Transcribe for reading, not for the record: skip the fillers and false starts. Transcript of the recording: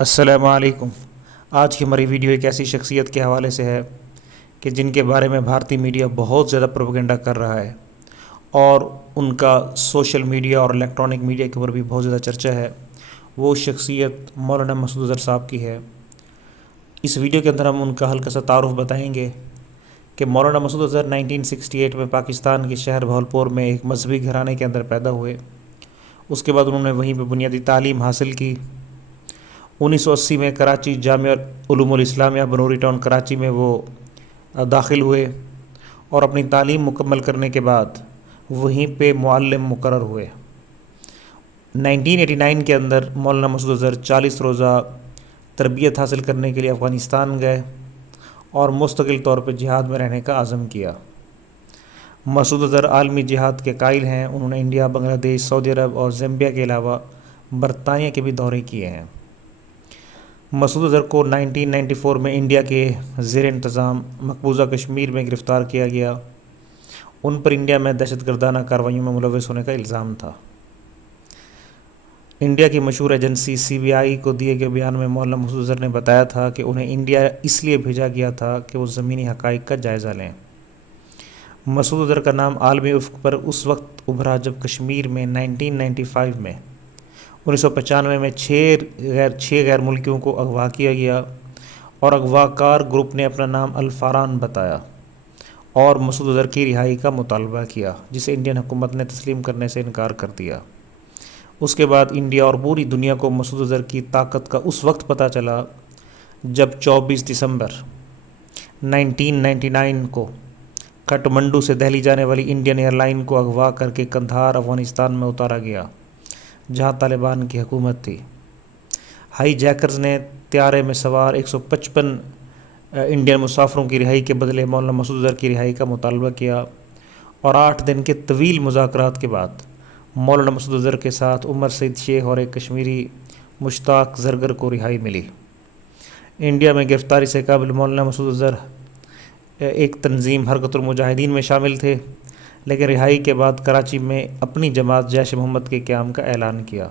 السلام علیکم۔ آج کی ہماری ویڈیو ایک ایسی شخصیت کے حوالے سے ہے کہ جن کے بارے میں بھارتی میڈیا بہت زیادہ پروپیگنڈا کر رہا ہے اور ان کا سوشل میڈیا اور الیکٹرانک میڈیا کے اوپر بھی بہت زیادہ چرچا ہے۔ وہ شخصیت مولانا مسعود اظہر صاحب کی ہے۔ اس ویڈیو کے اندر ہم ان کا ہلکا سا تعارف بتائیں گے کہ مولانا مسعود اظہر 1968 میں پاکستان کے شہر بہاولپور میں ایک مذہبی گھرانے کے اندر پیدا ہوئے۔ اس کے بعد انہوں نے وہیں پہ بنیادی تعلیم حاصل کی۔ 1980 میں کراچی جامعہ علوم الاسلامیہ بنوری ٹاؤن کراچی میں وہ داخل ہوئے اور اپنی تعلیم مکمل کرنے کے بعد وہیں پہ معلم مقرر ہوئے۔ 1989 کے اندر مولانا مسعود اظہر 40 روزہ تربیت حاصل کرنے کے لیے افغانستان گئے اور مستقل طور پہ جہاد میں رہنے کا عزم کیا۔ مسعود اظہر عالمی جہاد کے قائل ہیں۔ انہوں نے انڈیا، بنگلہ دیش، سعودی عرب اور زامبیا کے علاوہ برطانیہ کے بھی دورے کیے ہیں۔ مسعود اظہر کو 1994 میں انڈیا کے زیر انتظام مقبوضہ کشمیر میں گرفتار کیا گیا۔ ان پر انڈیا میں دہشت گردانہ کارروائیوں میں ملوث ہونے کا الزام تھا۔ انڈیا کی مشہور ایجنسی CBI کو دیے گئے بیان میں مولانا مسعود اظہر نے بتایا تھا کہ انہیں انڈیا اس لیے بھیجا گیا تھا کہ وہ زمینی حقائق کا جائزہ لیں۔ مسعود اظہر کا نام عالمی افق پر اس وقت ابھرا جب کشمیر میں 1995 میں 1995 میں چھ غیر ملکیوں کو اغوا کیا گیا اور اغوا کار گروپ نے اپنا نام الفاران بتایا اور مسعود اظہر کی رہائی کا مطالبہ کیا، جسے انڈین حکومت نے تسلیم کرنے سے انکار کر دیا۔ اس کے بعد انڈیا اور پوری دنیا کو مسعود اظہر کی طاقت کا اس وقت پتہ چلا جب 24 دسمبر 1999 کو کھٹمنڈو سے دہلی جانے والی انڈین ایئر لائن کو اغوا کر کے قندھار افغانستان میں اتارا گیا، جہاں طالبان کی حکومت تھی۔ ہائی جیکرز نے طیارے میں سوار 155 انڈین مسافروں کی رہائی کے بدلے مولانا مسعود اظہر کی رہائی کا مطالبہ کیا اور 8 دن کے طویل مذاکرات کے بعد مولانا مسعود اظہر کے ساتھ عمر سعید شیخ اور ایک کشمیری مشتاق زرگر کو رہائی ملی۔ انڈیا میں گرفتاری سے قبل مولانا مسعود اظہر ایک تنظیم حرکت المجاہدین میں شامل تھے، لیکن رہائی کے بعد کراچی میں اپنی جماعت جیش محمد کے قیام کا اعلان کیا۔